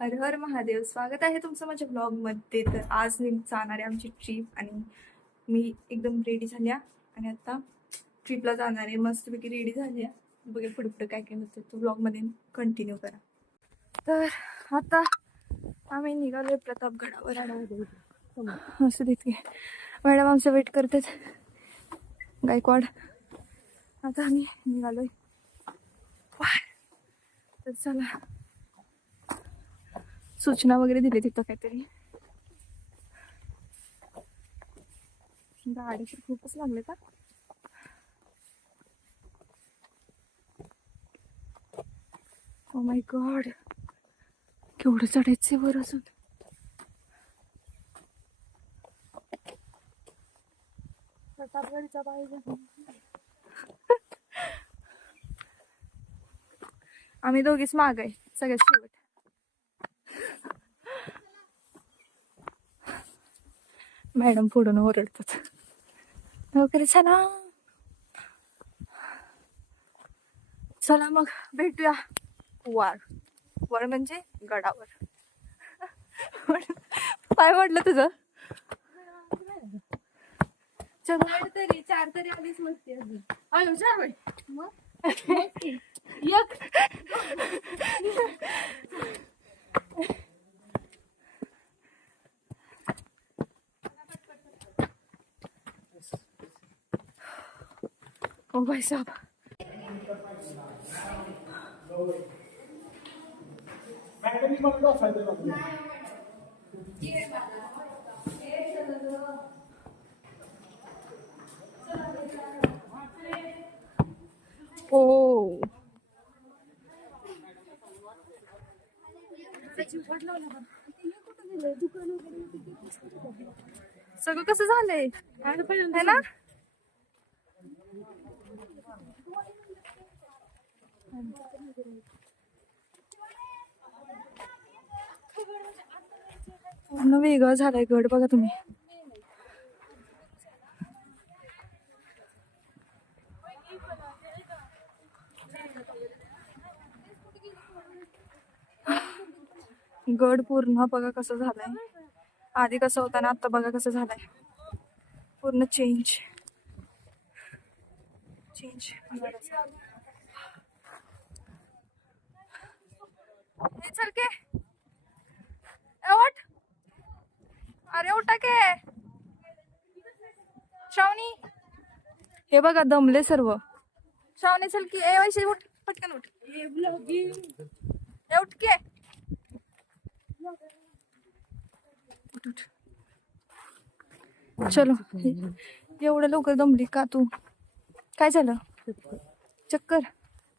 हर हर महादेव. स्वागत आहे तुमचं माझ्या ब्लॉगमध्ये. तर आज जाणार आहे आमची ट्रिप आणि मी एकदम रेडी झाल्या आणि आता ट्रिपला जाणार आहे. मस्तपैकी रेडी झाल्या. बघा पुढे पुढे काय काय होतं तो ब्लॉगमध्ये कंटिन्यू करा. तर आता आम्ही निघालोय प्रतापगडावर. असं देते मॅडम आमचं वेट करतात गायकवाड. आता आम्ही निघालोय. तर चला सूचना वगैरे दिली तिथं काहीतरी. गाडी खूपच लागले का. ओ माय गॉड केवढं चढायचं वर अजून. प्रतापगडचा पाहिजे. आम्ही दोघीच माग आहे सगळ्यात शेवट. मॅडम पुढून ओरडतात वगैरे. चला चला मग भेटूया वर. वर म्हणजे गडावर. काय म्हटलं तुझं. तरी 4 तरी आलीच मस्ती अजून. अयो 4 वेळ मग एक. ओ भाई साहब. ओ सगळं कसं झालंय है ना. पूर्ण वेगळं झालंय गड. बघा तुम्ही. गड पूर्ण बघा कसं झालंय. आधी कसं होतं ना आता बघा कसं झालंय. पूर्ण चेंज चेंज. चल के उठ. अरे उठा के श्रावणी. हे बघा दमले सर्व. श्रावणी चल की. ए वैसे उठ पटकन उठ. उठ के उठ उठ. चलो. एवढं लवकर दमली का तू. काय झालं चक्कर.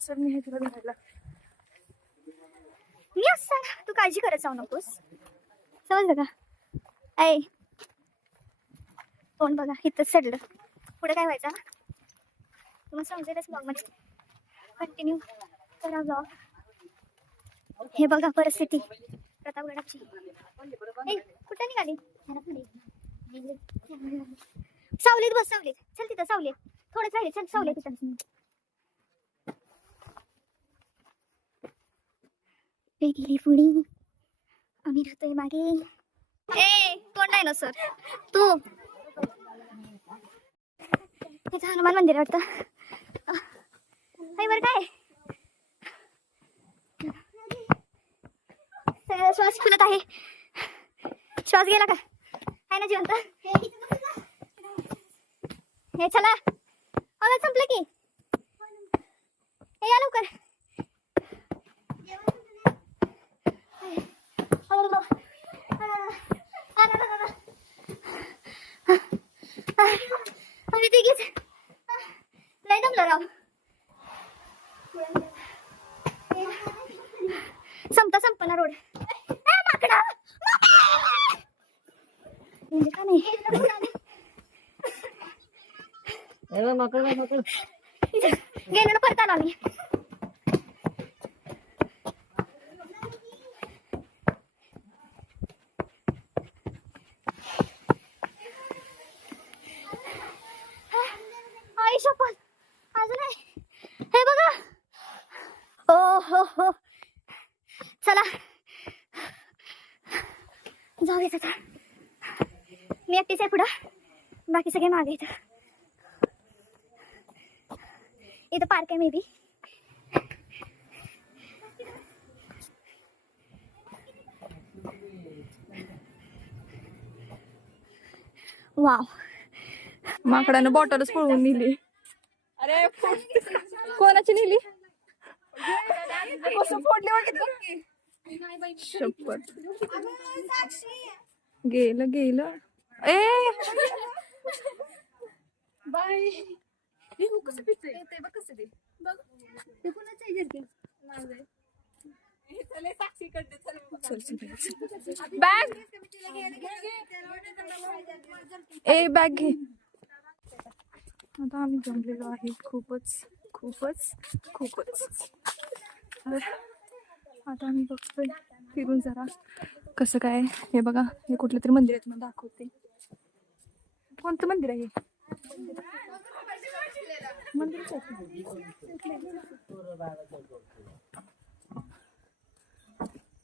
चल मी हे तुला धरायला. मी असताना तू काळजी करत जाऊ नकोस. समजलं का. ऐ कोण बघा इथंच चढलं. पुढे काय व्हायचं ना तुम्हाला समजेलच. ब्लॉग मध्ये कंटिन्यू करा ब्लॉग. हे बघा परिस्थिती प्रतापगडाची. कुठं निघाली. सावलीत बस. सावलीत चल. तिथं सावलीत थोडंच राहिले. चल सावलीत तिथं. ते गेली पुढे. आम्ही राहतोय मागे. ए कोण नाही ना सर तू. इथं हनुमान मंदिर वाटतं. बरं काय श्वास फुलत आहे. श्वास गेला का. आहे ना जिवंत. हे चला आवाज संपलं की. हे या लवकर. आम्ही तिघीच लय दमलो राव. संपना रोड. माकडा म्हणजे का नाही. गेलो ना परत आलो आम्ही. आई शपथ अजून आहे. हे बघा. ओ हो हो चला जाऊयात आता. मी एकटीच आहे पुढं, बाकी सगळे मागे इथं. इथं पार्क आहे मे बी. वाव, माकडानं बॉटलच पळवून नेली. अरे कोणाची नेली? कसं फोडली वाटत. शपथ, गेलं गेलं. ए बाय. कसं पिते बघ, कसं ते बघ. ते कोणाचं आहे जर बॅग. ए बॅग घे. आता आम्ही जमलेलो आहे खूपच खूपच खूपच. तर आता आम्ही बघतोय फिरून जरा कसं काय. हे बघा, हे कुठलं तरी मंदिर आहे, तुम्हाला दाखवते. कोणतं मंदिर आहे? मंदिर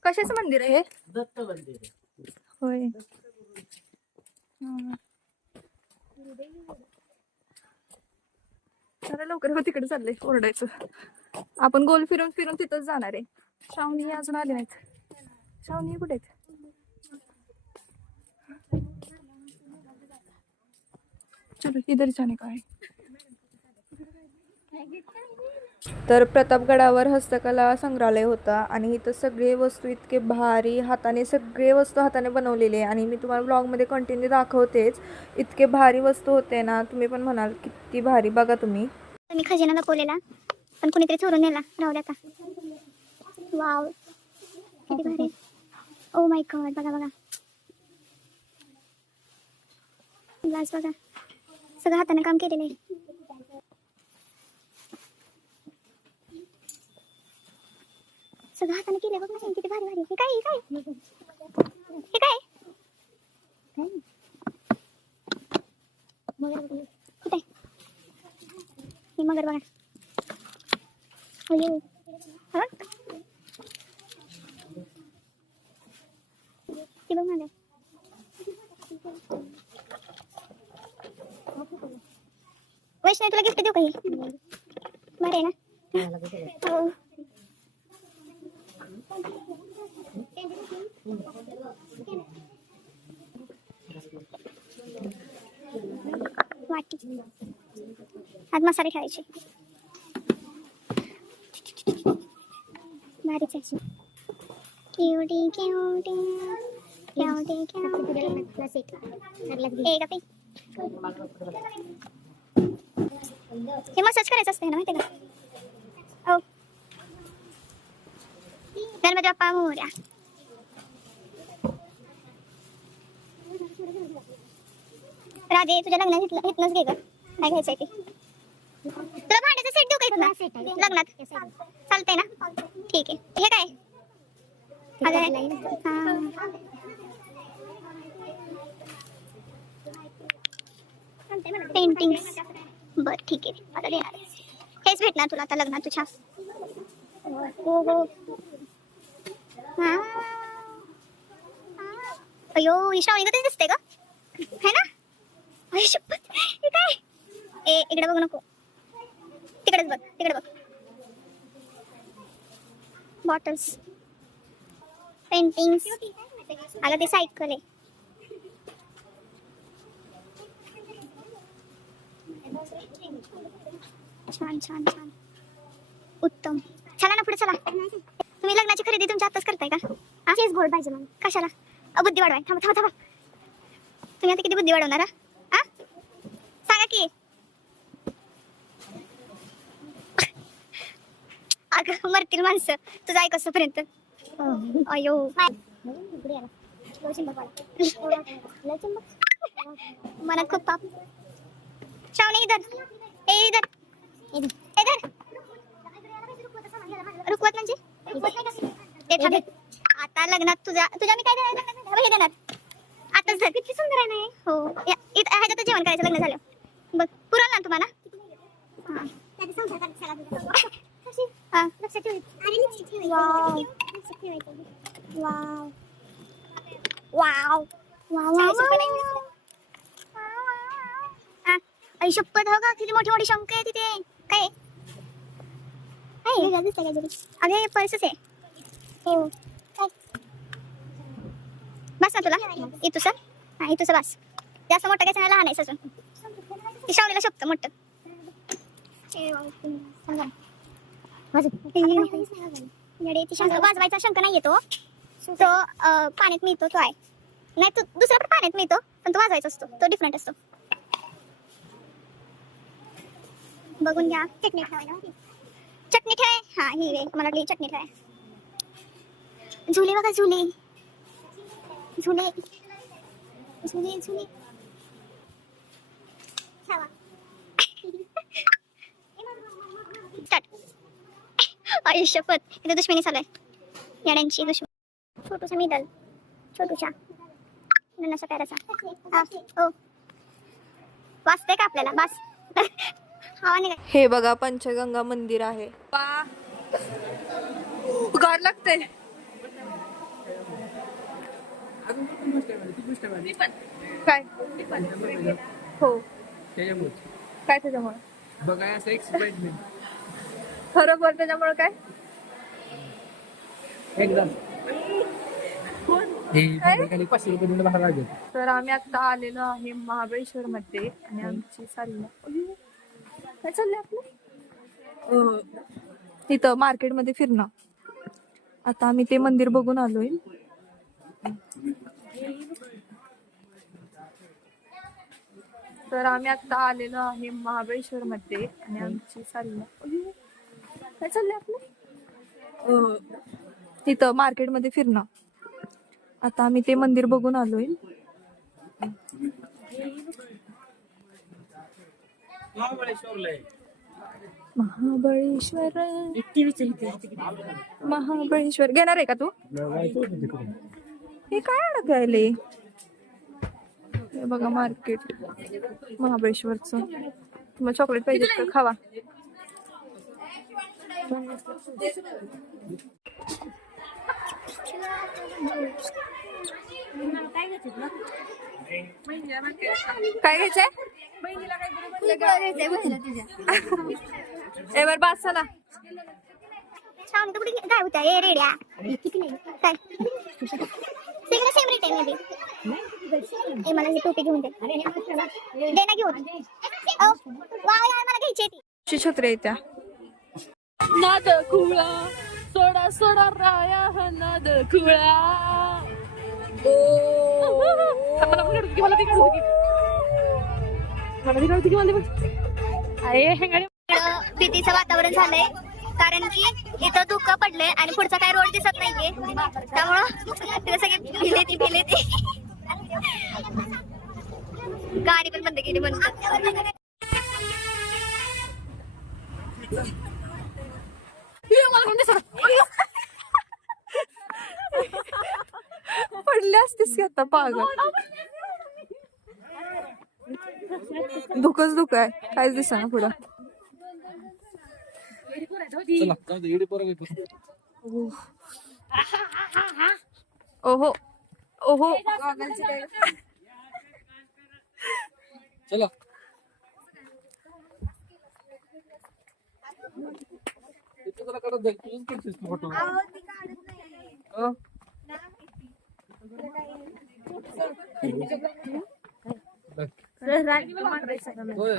कशाचं मंदिर आहे? दत्त मंदिर. होय. चला लवकर, हो तिकडे चाललंय ओरडायचं. आपण गोल फिरून फिरून तिथंच जाणार आहे. श्रावणी अजून आले नाहीत. श्रावणी कुठे आहेत? चलो इधर जाने का है. तर प्रतापगडावर हस्तकला संग्रहालय होता आणि इथं सगळे वस्तू इतके भारी, हाताने सगळे वस्तू हाताने बनवलेले. आणि मी तुम्हाला ब्लॉगमध्ये कंटिन्यू दाखवतेच. इतके भारी वस्तू होते ना, तुम्ही पण म्हणाल किती भारी. बघा तुम्ही. मी खजिना लपवलेला पण कुणीतरी चोरून नेला. राहुल आता. वाव, किती भारी. ओ माय गॉड, बघा बघा, ग्लास बघा, सगळं हाताने काम केलेलं आहे. सगळं हाताने केलंय बघ ना, किती भारी भारी. हे काय, हे काय, हे काय, कुठे हे मगर बघा. अयो, हा ती बघ मगर. वैष्णवी तुला गिफ्ट देऊ का? हे बरं आहे ना? हो. वाटी, आज मसाले ठेवायचे. भारीच आहे. Cutie cutie cutie cutie. एक आपे हे मसाज करायचं असते ना, माहिती का? हो. गणपती बाप्पा मोरया. राधे, तुझ्या लग्नात इथनच घे ग, काय घ्यायचंय ते. तुला भांड्याचा सेट देऊ का इथनं लग्नात? चालतंय ना? ठीक आहे. हे काय? पेंटिंग्स. बर ठीक आहे, आता देणार. हेच भेटणार तुला आता लग्नात तुझ्या. हो हो. अयो, ही श्रावणी कधीच दिसते का? है ना? अय शपथ, हे काय? ए इकडे बघ नको, तिकडेच बघ, तिकडे बघ. Bottles, paintings. अगं ते सायकल आहे. छान छान छान, उत्तम. चला ना पुढे चला. तुम्ही लग्नाची खरेदी तुमच्या आताच करताय का? चीज बोर्ड पाहिजे मग. कशाला? बुद्धी वाढवाय. थांबा थांबा थांबा, तुम्ही आता किती बुद्धी वाढवणार? हा सांगा की. अगं मरतील माणसं तुझं ऐक असपर्यंत. अयो मनात खूप पाप. श्रावणी इधर, ए इधर इधर. रुकवत म्हणजे ते थांबे. आता लग्नात तुझ्या मी काय देणार? हे देणार आताच. धर, किती सुंदर आहे ना. हो, ह्याच्यात जेवण करायचं लग्न झालं. बघ पुरल ना तुम्हाला? वाव आई शपथ हो का किती मोठी मोठी शंख आहे तिथे. काय अगे पर्सच आहे हे हो. काय? बस ना तुला इथू सर हा इथूस बस. जास्त मोठं काय लहान आहे अजून. ती शावलेला शब्द मोठं शंख वाजवायचा शंख नाही येतो तो पाण्यात मिळतो तो आहे नाही तो दुसरा पण पाण्यात मिळतो पण तो वाजवायचा असतो तो डिफरंट असतो. बघून घ्या. चटणी ठेवाय हा ही रे मला वाटली चटणी ठेवाय. झुले बघा झुले झुले झुले झुले आई शपथ इथे दुश्मनी चालू आहे येड्यांची दुश्मनी. छोटूसा मिडल छोटूच्या नन्नासा पॅराचा हो वाचतंय का आपल्याला बस. हवा निघा. हे बघा पंचगंगा मंदिर आहे. गार लागतंय. काय हो काय त्याच्यामुळे बघा असं एक्साइटमेंट खरं बोल त्याच्यामुळे काय एकदम हे 500 रुपये देऊन बाहेर लागेल. तर आम्ही आता आलेलो आहे महाबळेश्वर मध्ये आणि आमची चाललं काय चाललंय आपलं तिथं मार्केटमध्ये फिरणं. आता आम्ही ते मंदिर बघून आलोय. तर आम्ही आता आलेलो आहे महाबळेश्वर मध्ये आणि आमची चाललं काय चाललंय आपलं तिथं मार्केटमध्ये फिरणं. आता आम्ही ते मंदिर बघून आलोय. महाबळेश्वर महाबळेश्वर घेणार आहे का तू. हे काय अडकायले. हे बघा मार्केट महाबळेश्वरचं. तुम्हाला चॉकलेट पाहिजे का खावा. काय घ्यायचंय एवर बास चला. छान तर कुठे काय होत्या ए रेड्या काय सगळं सेम रेट आहे मे मला ही टोपी घेऊन दे ना घेऊन वा मला घ्यायची ती. छत्री आहे त्या. नाद खुळा सोडा सोडा राया हा नाद खुळा. भीतीचं वातावरण झालंय कारण की इथं धुकं पडलंय आणि पुढचा काय रोड दिसत नाहीये त्यामुळं सगळे भिले ती गाडी पण बंद केली म्हणून. पडले असतेस की आता पागल. धुकच धुक आहे काहीच दिसा ना पुढं. चला जाऊ दे इकडे पोरं घेतो. ओहो ओहो चला इथं जरा काढत जाईल तुझंच करतेस तू फोटो. होय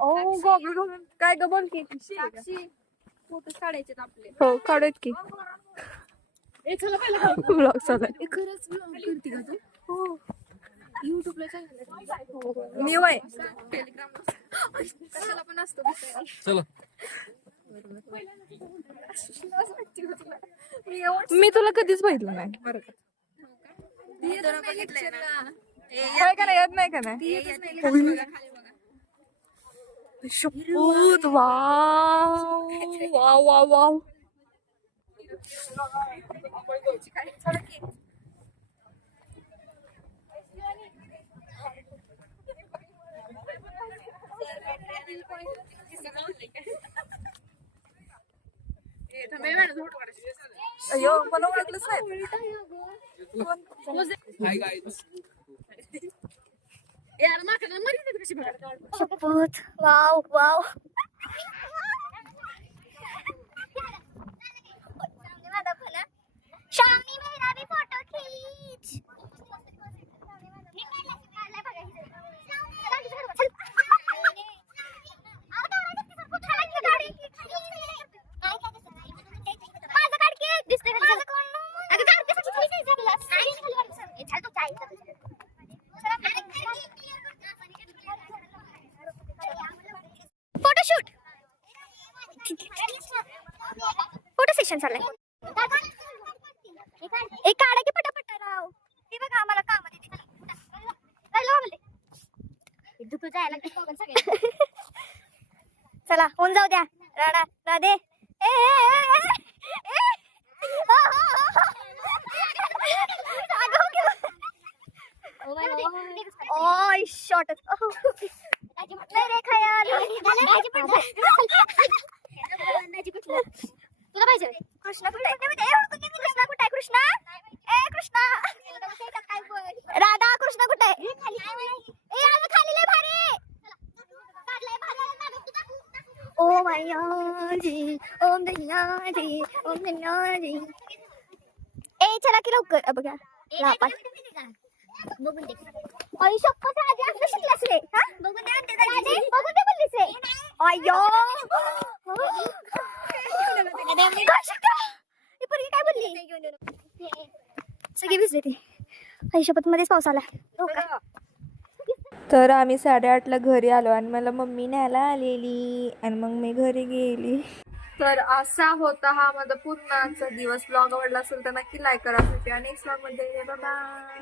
ओ गॉगल घालून काय ग बोल की. फोटो काढायचे आपले. हो काढूयात की. ब्लॉग चालू खरंच करते का तू युट्यूबला चॅनल न्यू आहे. कशाला पण असतो चला मी तुला कधीच बघितलं नाही बरं का. काय का नाही येत नाही का नाही. शपथ वाव वाव वाव वाव. थांबे मॅडम फोटो काढायचे. अयो मला ओळखलंच नाही. Hi guys. शपथ wow wow Shravani Mehrabi photo खींच फोटोशूट फोटो सेशन चाललंय. एक काढा की पटापट राव. हे बघा आम्हाला काम चला होऊन जाऊ द्या. राडा राधे ओय शॉर्ट मेरे खयाल तुला पाहिजे कृष्णा कुठे कृष्णा कुठे आहे कृष्णा ए कृष्णा राधा कृष्णा कुठे आहे खाली लय भारी ओ मैया जी ओम दैया जी ओम दैया जी ए चला की लवकर बघा आई शपथ आधी असं शिकलास रे हा बघून दे बोललीस रे अय्यो काय बोलली सगळी भिजले ते आई शपथ मध्येच पाऊस आला. हो का तर आम्ही 8:30ला घरी आलो आणि मला मम्मी न्यायला आलेली आणि मग मी घरी गेली. तर असा होता हा माझा पूर्ण आजचा दिवस. ब्लॉग आवडला असेल तर नक्की लाईक करा. नेक्स्ट ब्लॉग मध्ये बाय.